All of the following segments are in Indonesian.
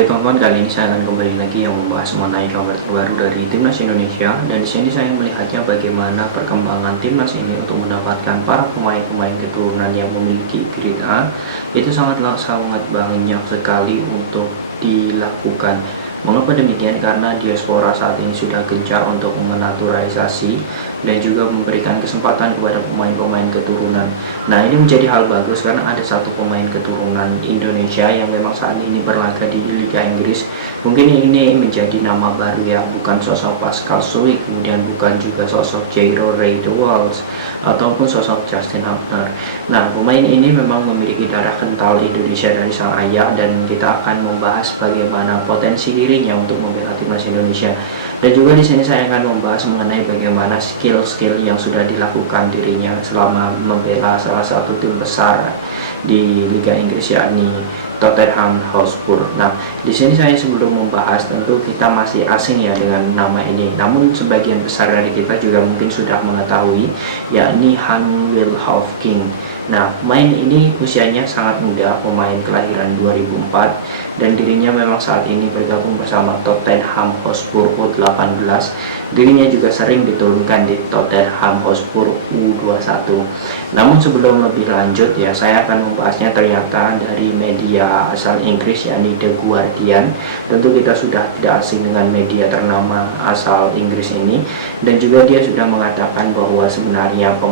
Oke teman-teman, kali ini saya akan kembali lagi yang membahas mengenai kabar terbaru dari Timnas Indonesia. Dan di sini saya melihatnya bagaimana perkembangan Timnas ini untuk mendapatkan para pemain-pemain keturunan yang memiliki grade A itu sangat banyak sekali untuk dilakukan. Mengapa demikian? Karena diaspora saat ini sudah gencar untuk menaturalisasi dan juga memberikan kesempatan kepada pemain-pemain keturunan. Nah, ini menjadi hal bagus karena ada satu pemain keturunan Indonesia yang memang saat ini berlaga di Liga Inggris. Mungkin ini menjadi nama baru ya, bukan sosok Pascal Sulik, kemudian bukan juga sosok Jairo Reydewals ataupun sosok Justin Hubner. Nah, pemain ini memang memiliki darah kental Indonesia dari sang ayah, dan kita akan membahas bagaimana potensi dirinya untuk membela timnas Indonesia. Dan juga di sini saya akan membahas mengenai bagaimana skill-skill yang sudah dilakukan dirinya selama membela salah satu tim besar di Liga Inggris, yakni Tottenham Hotspur. Nah, di sini saya sebelum membahas, tentu kita masih asing ya dengan nama ini. Namun sebagian besar dari kita juga mungkin sudah mengetahui, yakni Han Wilhoefking. Nah, pemain ini usianya sangat muda, pemain kelahiran 2004, dan dirinya memang saat ini bergabung bersama Tottenham Hotspur U18. Dirinya juga sering diturunkan di Tottenham Hotspur U21. Namun sebelum lebih lanjut ya, saya akan membahasnya ternyata dari media asal Inggris, yakni The Guardian. Tentu kita sudah tidak asing dengan media ternama asal Inggris ini, dan juga dia sudah mengatakan bahwa sebenarnya 10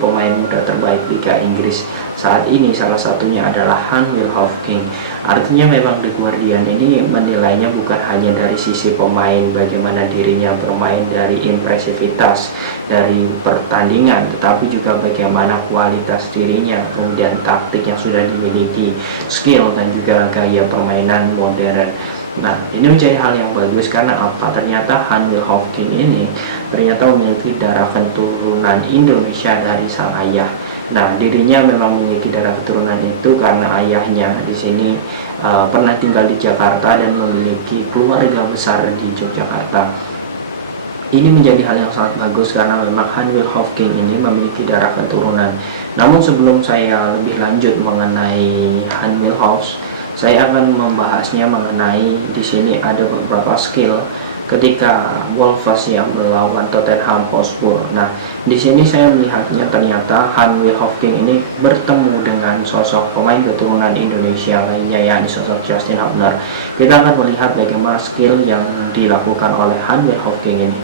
pemain muda terbaik Liga Inggris saat ini salah satunya adalah Han Wilhoefking. Artinya memang The Guardian ini menilainya bukan hanya dari sisi pemain, bagaimana dirinya bermain dari impresivitas dari pertandingan, tetapi juga bagaimana kualitas dirinya, kemudian taktik yang sudah dimiliki, skill, dan juga gaya permainan modern. Nah, ini menjadi hal yang bagus karena apa? Ternyata Han Wilhoefking ini ternyata memiliki darah keturunan Indonesia dari sang ayah. Nah, dirinya memang memiliki darah keturunan itu karena ayahnya di sini pernah tinggal di Jakarta dan memiliki keluarga besar di Yogyakarta. Ini menjadi hal yang sangat bagus karena memang Han Wilhoefking ini memiliki darah keturunan. Namun sebelum saya lebih lanjut mengenai Han Wilhoefs, saya akan membahasnya mengenai di sini ada beberapa skill ketika Wolves yang melawan Tottenham Hotspur. Nah, di sini saya melihatnya ternyata Han Wilhoefking ini bertemu dengan sosok pemain keturunan Indonesia lainnya, yakni sosok Justin Hubner. Kita akan melihat bagaimana skill yang dilakukan oleh Han Wilhoefking ini.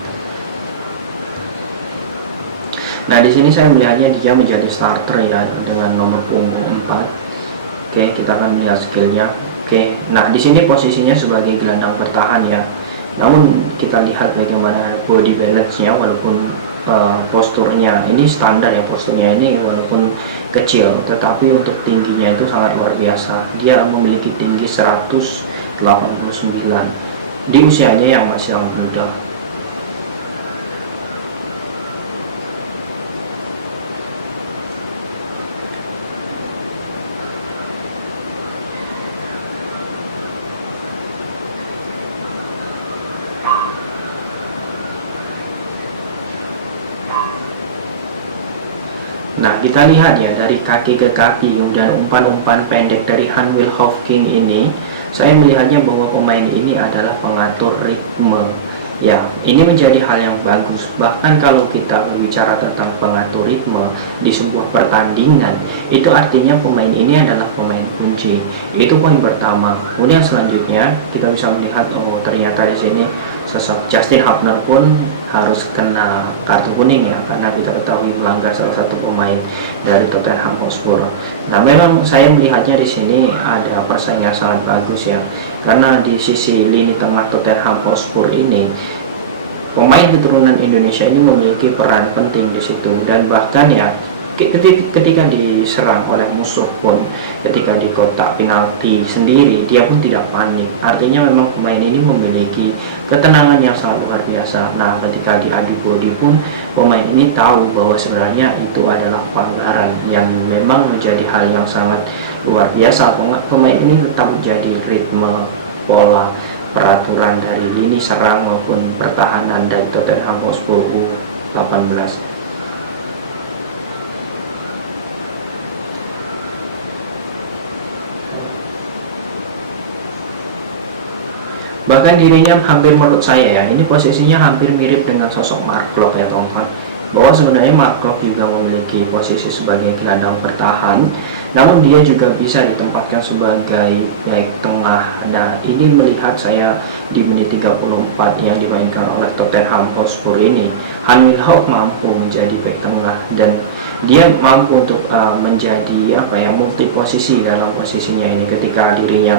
Nah, di sini saya melihatnya dia menjadi starter ya dengan nomor punggung 4. Oke, kita akan melihat skillnya. Oke, nah di sini posisinya sebagai gelandang bertahan ya. Namun kita lihat bagaimana body balance-nya, walaupun posturnya ini standar ya, posturnya ini walaupun kecil, tetapi untuk tingginya itu sangat luar biasa. Dia memiliki tinggi 189 di usianya yang masih sangat muda. Nah, kita lihat ya dari kaki ke kaki, kemudian umpan-umpan pendek dari Han Wilhoefking ini, saya melihatnya bahwa pemain ini adalah pengatur ritme. Ya, ini menjadi hal yang bagus. Bahkan kalau kita berbicara tentang pengatur ritme di sebuah pertandingan, itu artinya pemain ini adalah pemain kunci. Itu poin pertama. Kemudian selanjutnya kita bisa melihat, oh ternyata di sini sosok Justin Hubner pun harus kena kartu kuning ya, karena kita ketahui melanggar salah satu pemain dari Tottenham Hotspur. Nah, memang saya melihatnya di sini ada persaingan sangat bagus ya, karena di sisi lini tengah Tottenham Hotspur ini pemain keturunan Indonesia ini memiliki peran penting di situ, dan bahkan ya ketika diserang oleh musuh pun, ketika di kotak penalti sendiri dia pun tidak panik. Artinya memang pemain ini memiliki ketenangan yang sangat luar biasa. Nah, ketika diadu body pun pemain ini tahu bahwa sebenarnya itu adalah pelanggaran, yang memang menjadi hal yang sangat luar biasa. Pemain ini tetap menjadi ritme, pola, peraturan dari lini serang maupun pertahanan dari Tottenham Hotspur U18. Bahkan dirinya hampir, menurut saya ya, ini posisinya hampir mirip dengan sosok Mark Klok ya teman-teman. Bahwa sebenarnya Mark Klok juga memiliki posisi sebagai gelandang bertahan, namun dia juga bisa ditempatkan sebagai back tengah. Nah, ini melihat saya di menit 34 yang dimainkan oleh Tottenham Hotspur ini, Han Wilhoek mampu menjadi back tengah dan dia mampu untuk menjadi apa ya, multi posisi dalam posisinya ini. Ketika dirinya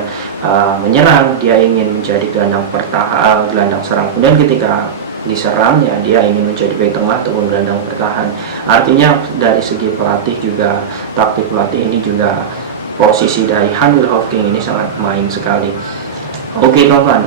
menyerang, dia ingin menjadi gelandang pertahan, gelandang serang. Kemudian ketika diserang ya, dia ingin menjadi bek tengah ataupun gelandang bertahan. Artinya dari segi pelatih juga, taktik pelatih ini juga, posisi dari Han Wilhoek ini sangat main sekali. Oke teman-teman,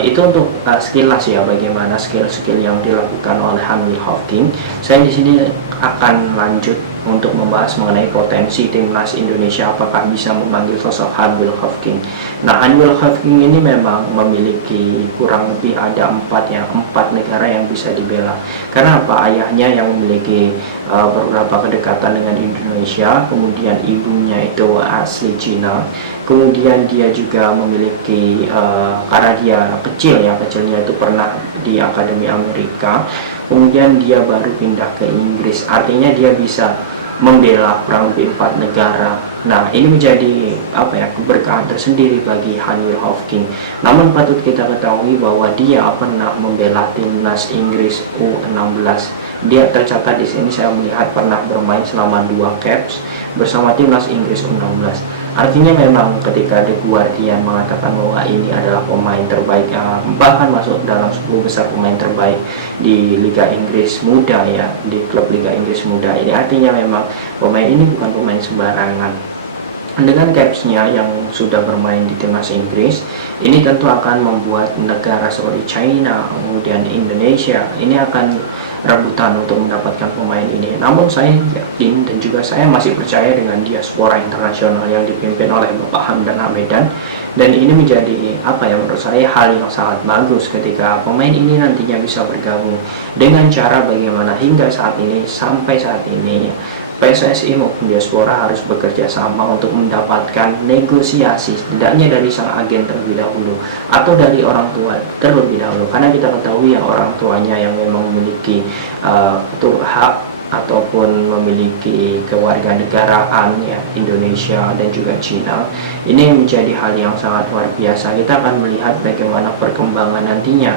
itu untuk sekilas ya, bagaimana skill-skill yang dilakukan oleh Han Wilhoek. Saya di sini akan lanjut untuk membahas mengenai potensi timnas Indonesia, apakah bisa memanggil sosok Han Wilhoek. Nah, Han Wilhoek ini memang memiliki kurang lebih ada empat negara yang bisa dibela. Karena apa? Ayahnya yang memiliki beberapa kedekatan dengan Indonesia, kemudian ibunya itu asli Cina. Kemudian dia juga memiliki karena dia kecilnya itu pernah di Akademi Amerika, kemudian dia baru pindah ke Inggris, artinya dia bisa membela kurang lebih 4 negara. Nah, ini menjadi apa ya, keberkahan tersendiri bagi Han Wilhoek. Namun patut kita ketahui bahwa dia pernah membela timnas Inggris U16. Dia tercatat di sini saya melihat pernah bermain selama 2 caps bersama timnas Inggris U16. Artinya memang ketika The Guardian mengatakan bahwa ini adalah pemain terbaik, bahkan masuk dalam 10 besar pemain terbaik di Liga Inggris Muda ya, di klub Liga Inggris Muda ini, artinya memang pemain ini bukan pemain sembarangan. Dengan capsnya yang sudah bermain di timnas Inggris, ini tentu akan membuat negara seperti China, kemudian Indonesia, ini akan rebutan untuk mendapatkan pemain ini. Namun saya yakin dan juga saya masih percaya dengan diaspora internasional yang dipimpin oleh Bapak Hamdan Hamedan, dan ini menjadi apa ya, menurut saya hal yang sangat bagus ketika pemain ini nantinya bisa bergabung dengan cara bagaimana hingga saat ini, sampai saat ini PSSI maupun diaspora harus bekerja sama untuk mendapatkan negosiasi, setidaknya dari sang agen terlebih dahulu atau dari orang tua terlebih dahulu, karena kita ketahui yang orang tuanya yang memang memiliki hak ataupun memiliki kewarganegaraan ya, Indonesia dan juga Cina. Ini menjadi hal yang sangat luar biasa. Kita akan melihat bagaimana perkembangan nantinya.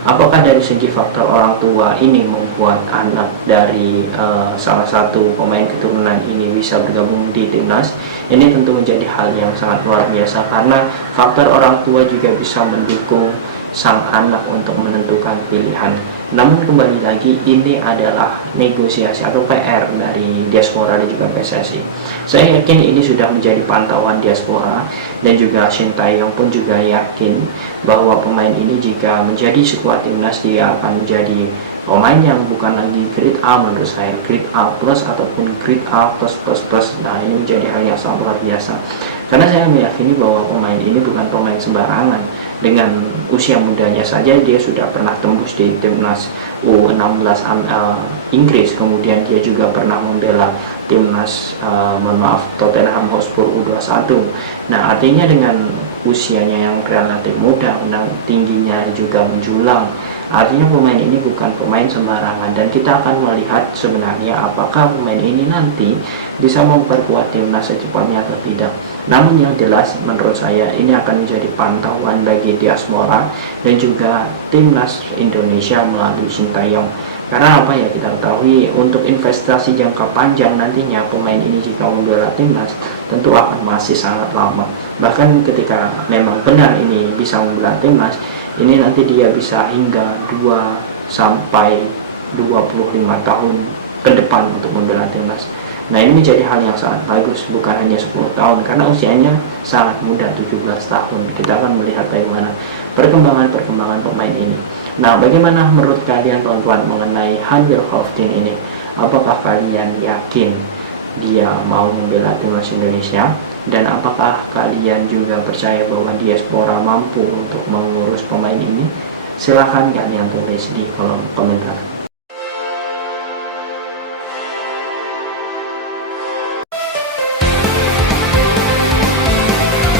Apakah dari segi faktor orang tua ini membuat anak dari salah satu pemain keturunan ini bisa bergabung di timnas? Ini tentu menjadi hal yang sangat luar biasa, karena faktor orang tua juga bisa mendukung sang anak untuk menentukan pilihan. Namun kembali lagi, ini adalah negosiasi atau PR dari diaspora dan juga PSSI. Saya yakin ini sudah menjadi pantauan diaspora, dan juga Shin Tae-yong pun juga yakin bahwa pemain ini jika menjadi skuad timnas, dia akan menjadi pemain yang bukan lagi grade A, menurut saya grade A plus ataupun grade A plus plus plus. Nah, ini menjadi hal yang sangat luar biasa, karena saya meyakini bahwa pemain ini bukan pemain sembarangan. Dengan usia mudanya saja dia sudah pernah tembus di timnas U16 Inggris, kemudian dia juga pernah membela timnas Tottenham Hotspur U21. Nah, artinya dengan usianya yang relatif muda, tingginya juga menjulang, artinya pemain ini bukan pemain sembarangan, dan kita akan melihat sebenarnya apakah pemain ini nanti bisa memperkuat timnas secepatnya atau tidak. Namun yang jelas menurut saya ini akan menjadi pantauan bagi diaspora dan juga timnas Indonesia melalui Shin Tae-yong. Karena apa ya, kita ketahui untuk investasi jangka panjang nantinya pemain ini jika membela timnas tentu akan masih sangat lama. Bahkan ketika memang benar ini bisa membela timnas, ini nanti dia bisa hingga 2 sampai 25 tahun ke depan untuk membela timnas. Nah, ini menjadi hal yang sangat bagus, bukan hanya 10 tahun, karena usianya sangat muda, 17 tahun. Kita akan melihat bagaimana perkembangan pemain ini. Nah, bagaimana menurut kalian teman-teman mengenai Han Wilhoek ini? Apakah kalian yakin dia mau membela timnas Indonesia? Dan apakah kalian juga percaya bahwa diaspora mampu untuk mengurus pemain ini? Silahkan kalian tulis di kolom komentar.